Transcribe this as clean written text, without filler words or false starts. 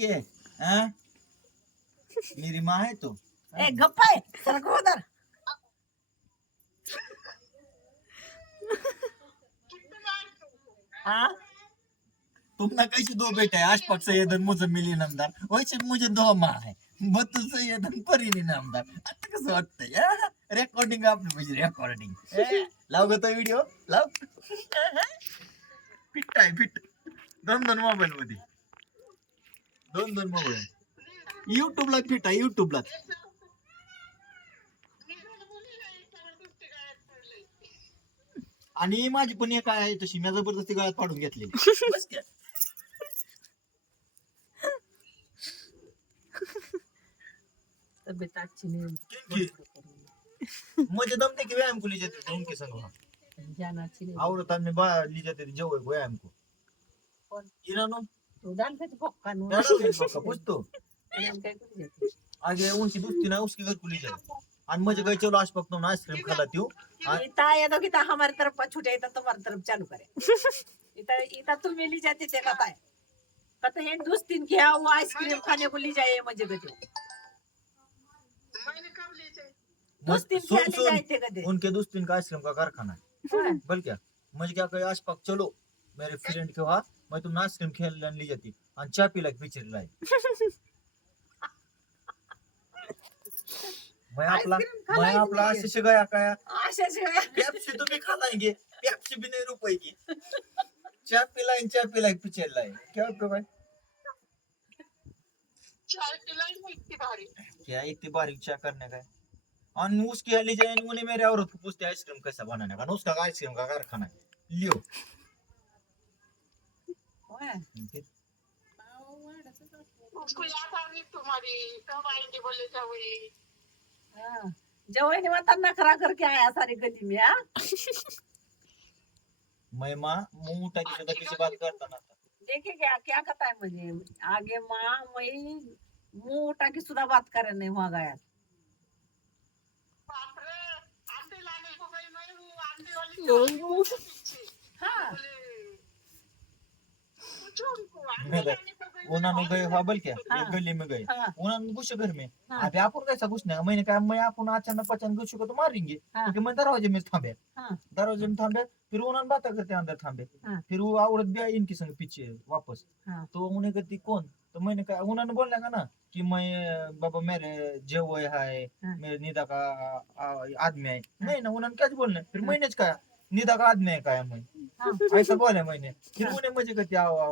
के हाँ? मेरी माँ है तो ए गप्पा आहे सरक उधर हाँ तुमना कैसे दो बेटे हैं अशफाक सैयद और मुजम्मिल इनामदार वैसे मुझे दो माँ है बतुल सैयद और परीन इनामदार आता कसं वाटतंय रेकॉर्डिंग आपली पाहिजे रेकॉर्डिंग लाव ग तो व्हिडिओ लाव फिट आहे फिट दोन दोन मोबाईल मध्ये दोन दोन मोबाईल युट्यूबला फिट आहे युट्यूबला आणि माझी पण एक आहे तशी मी जबरदस्ती गळ्यात पाडून घेतलेली बस काय तब्येत आजची नाही क्योंकि मुझे दम दे के व्यायाम को ले जाते थे उनके संग वहाँ ज्ञानाची नाही औरत में बा ले जाते थे जो व्यायाम को कौन? इन्होंने तू दान पे पक्का नो कुछ तो काय करू देते आगे उनकी दोस्ती ना उसके घर को ले जाए आणि मुझे कहे चलो आज पकतो ना आइसक्रीम खा लाती हूँ इता ये दो किता हमारी तरफ छूटे इता तुम्हारी तरफ चालू करे इता इता तुम ले जाते थे कहता है दोस्तीन क्या वो आइसक्रीम खाने को ले जाए मुझे कहते दोस्तीन क्या ले जाए थे कहते उनके दोस्तीन का आइसक्रीम का कारखाना है बोल क्या मुझे क्या कहे आज पक चलो मेरे फ्रेंड के वहाँ मैं तुम आइसक्रीम खेलने ले जाती आणि चहा पिला पिक्चर लाई मैं आपला आशीष गया काय आशा से पेप्सी तुम्ही खालाएंगे पेप्सी भी नहीं रुपएगी चाय पिलाई पिक्चर लाई क्या भाई क्या इतनी बारीक चाय करने का है और उसकी ले जाए उन्हें मेरे औरत को पूछते आइसक्रीम कैसा बनाने का ना उसका आइसक्रीम का कारखाना है लियो फिर उसको याद आ रही तुम्हारी कब आएंगे बोले जाओ जवाई ने माता नखरा करके आया सारी गली में हाँ मैं माँ मुंह उठा के सदा किसी बात करता ना था देखे क्या क्या कहता है मुझे आगे माँ वही मुंह उठा के सुधा बात करे नहीं वहाँ गया बाप रे अंडे लाने को गई मैं हूँ अंडे वाली पीछे हाँ पूछो उनको अंडे लाने को गई उन्होंने गए हाँ बोल क्या हाँ। एक गली में गए हाँ उन्होंने घुसे घर में हाँ। अभी अपन कैसा कुछ नहीं मैंने कहा मैं अपन अचानक पचान घुसू को तो मारेंगे हाँ। क्योंकि मैं दरवाजे में थांबे हाँ दरवाजे में थांबे फिर उन्होंने बात करते अंदर थांबे हाँ। फिर वो औरत भी आई इनके संग पीछे वापस हाँ तो उन्हें कहती कौन तो मैंने कहा उन्होंने बोलने का ना कि मैं बाबा मेरे जेवय है हाँ। मेरे निदा का आदमी है नहीं ना उन्होंने क्या बोलने फिर हाँ। मैंने कहा निदा का आदमी है क्या मैं हाँ ऐसा बोले मैंने फिर हाँ। उन्हें मुझे कहती आओ आओ